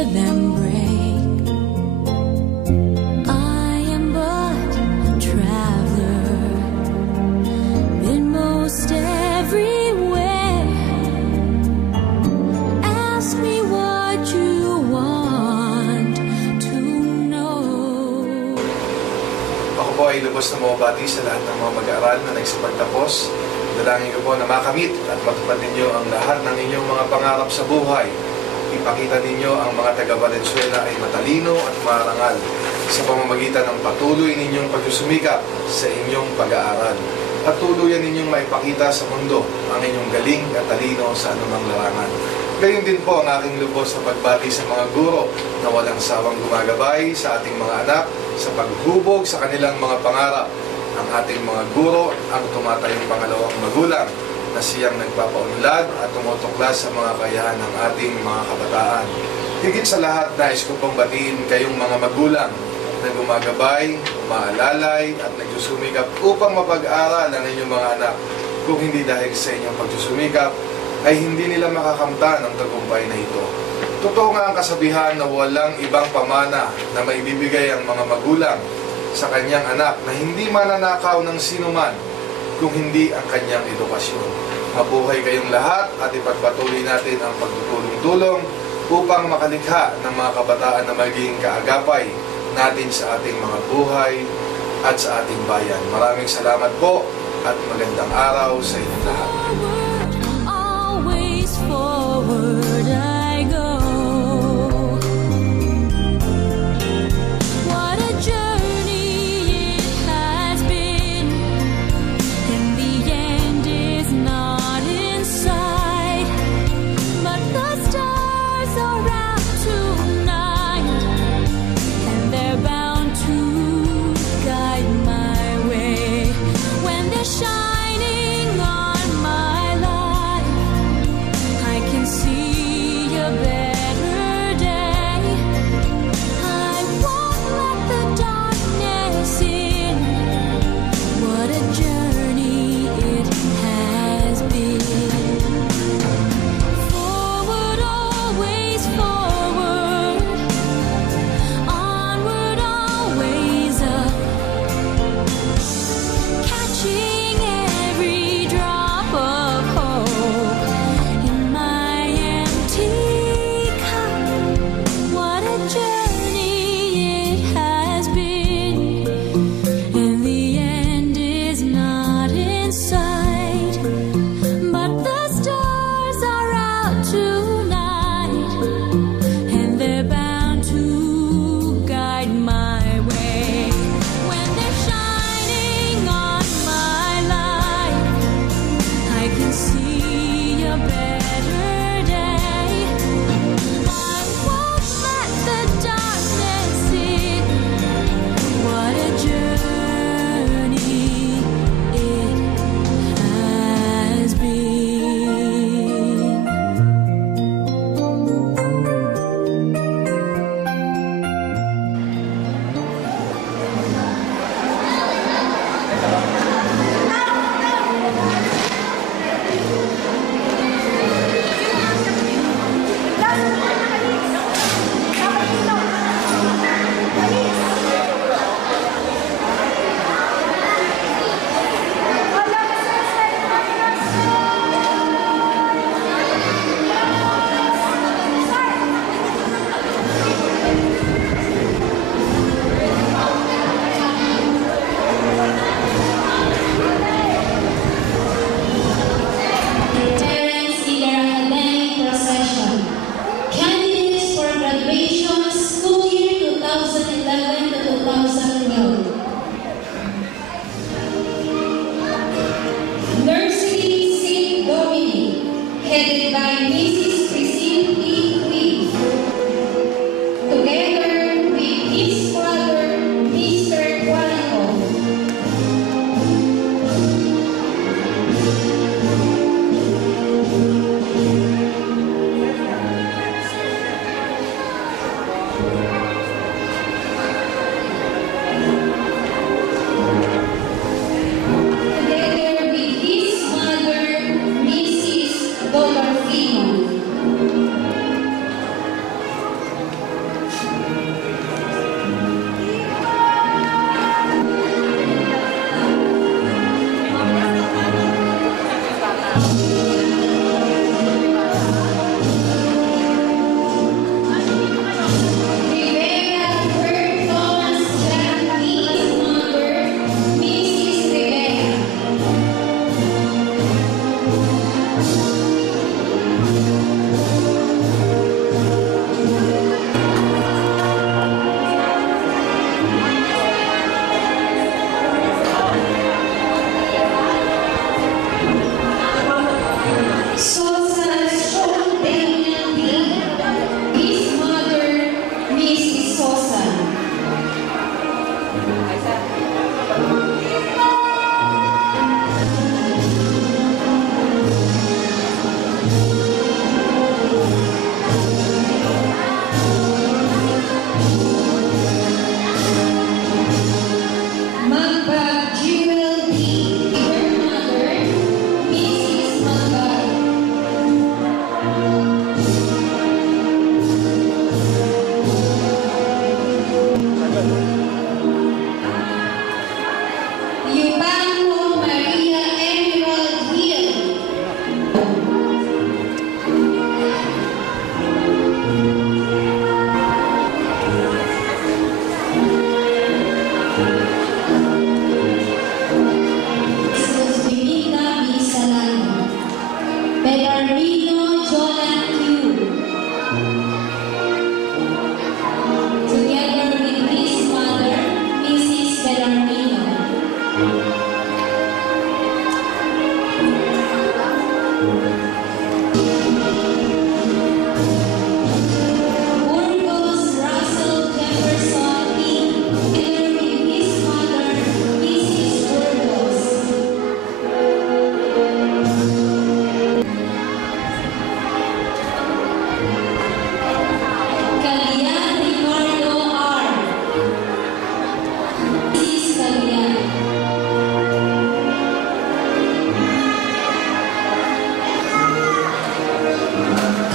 hear them break. I am but a traveler, been most everywhere. Ask me what you want to know. Ako po ay lubos na mababati sa lahat ng mga mag-aaral na nagsipagtapos. Dalangin ko po na makamit at matupad ninyo ang lahat ng inyong mga pangarap sa buhay. Ipakita ninyo ang mga taga-Valenzuela ay matalino at marangal sa pamamagitan ng patuloy ninyong pagsusumikap sa inyong pag-aaral. At tuluyan ninyong maipakita sa mundo ang inyong galing at talino sa anumang larangan. Gayon din po ang aking lubos na pagbati sa mga guro na walang sawang gumagabay sa ating mga anak sa paghubog sa kanilang mga pangarap. Ang ating mga guro ang tumatayong pangalawang magulang na siyang nagpapaunlad at tumutuklas sa mga kakayahan ng ating mga kabataan. Higit sa lahat, nais ko pong batiin kayong mga magulang na gumagabay, umaalalay at nagsusumikap upang mapag-aral ang inyong mga anak. Kung hindi dahil sa inyong pagsusumikap, ay hindi nila makakamtan ang tagumpay na ito. Totoo nga ang kasabihan na walang ibang pamana na maibibigay ang mga magulang sa kanyang anak na hindi mananakaw ng sinuman kung hindi ang kanyang edukasyon. Mabuhay kayong lahat at ipagpatuloy natin ang pagtutulong-tulong upang makalikha ng mga kabataan na maging kaagapay natin sa ating mga buhay at sa ating bayan. Maraming salamat po at magandang araw sa inyong lahat. Always forward I go. What a journey it has been, and the end is not in sight, but the stars are out tonight, and they're bound to guide my way. When they're shining on my life, I can see a better day. I won't let the darkness in. What a journey it has been. Forward, always forward. Onward, always up. Catching every drop of hope in my empty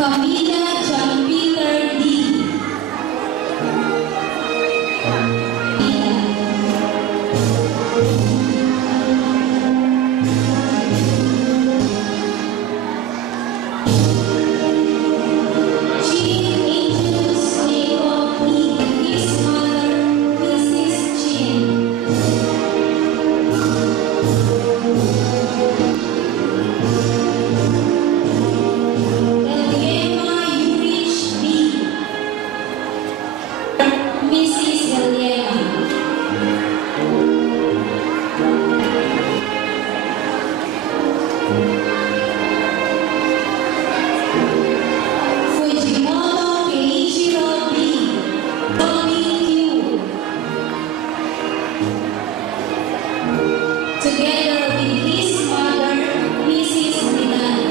Camila John Peter D. Chin Angelus Jacob E. His mother, Mrs. Chin. Eliema Yurich B. Mrs. Eliema. Fujimoto Keiichiro B. Tony Q. Together with his mother, Mrs. Milan.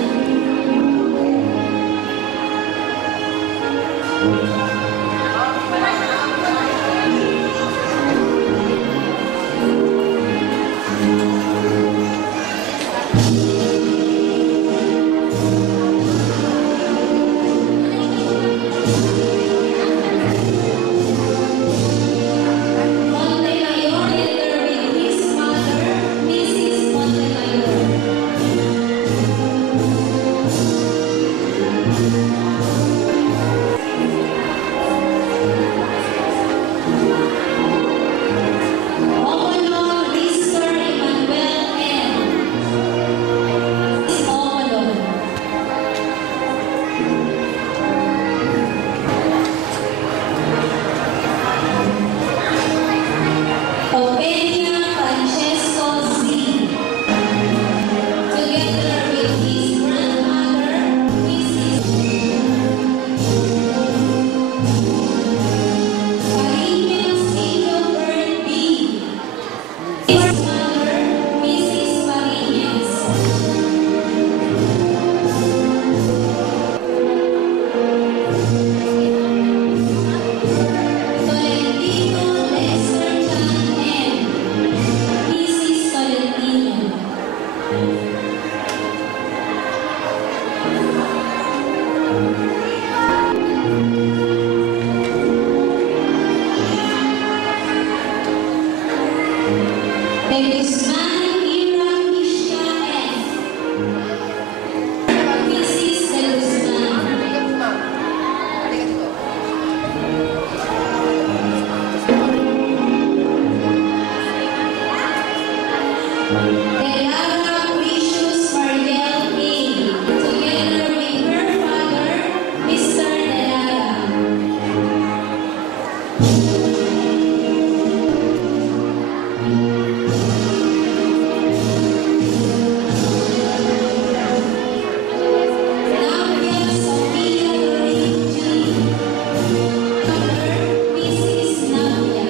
Montemayor, together with his mother, Mrs. Montemayor. Omalon, Mr. Emmanuel N. Omalon. Openia Francesco Z. Together with his grandmother, Mrs. Fariñas Engelbert B. His mother, Mrs. Fariñas. Tolentino Lester John M. Mrs. Tolentino. De Guzman Ira Misha F. Mrs. De Guzman. Delara Precious Mariel A. Together with her father, Mr. Delara. Navia Sophia Lorraine G. Mother, Mrs. Navia.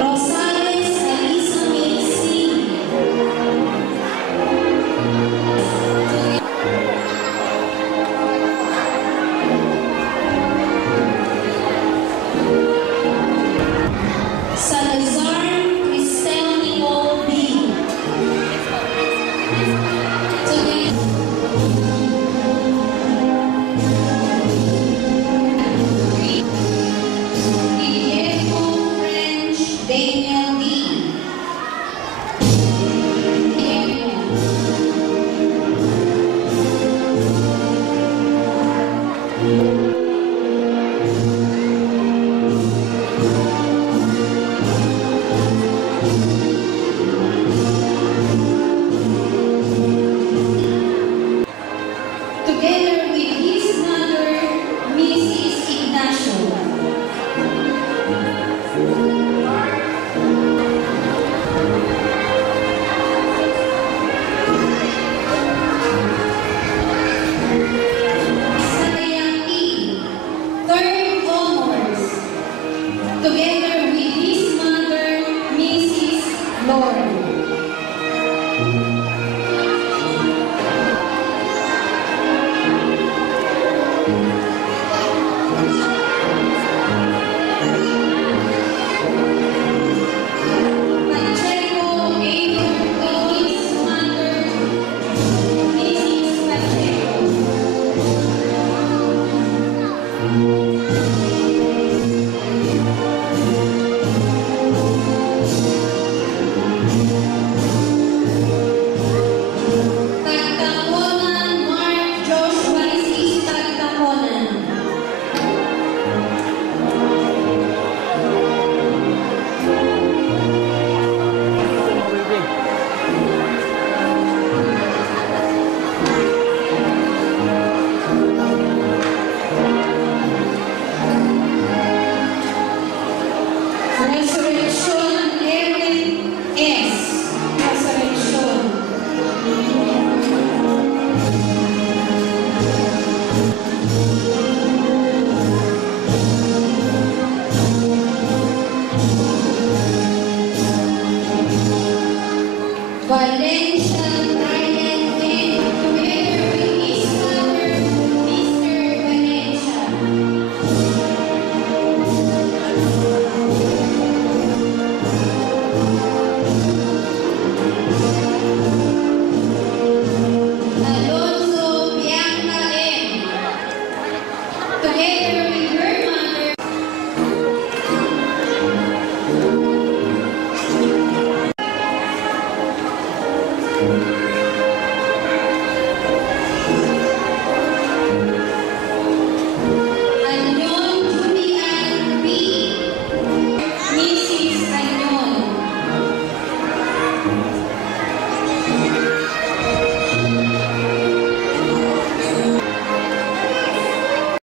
Rosales Elizabeth C. Salazar Cristel Nicole B. Diego French Daniel D. Together with his mother,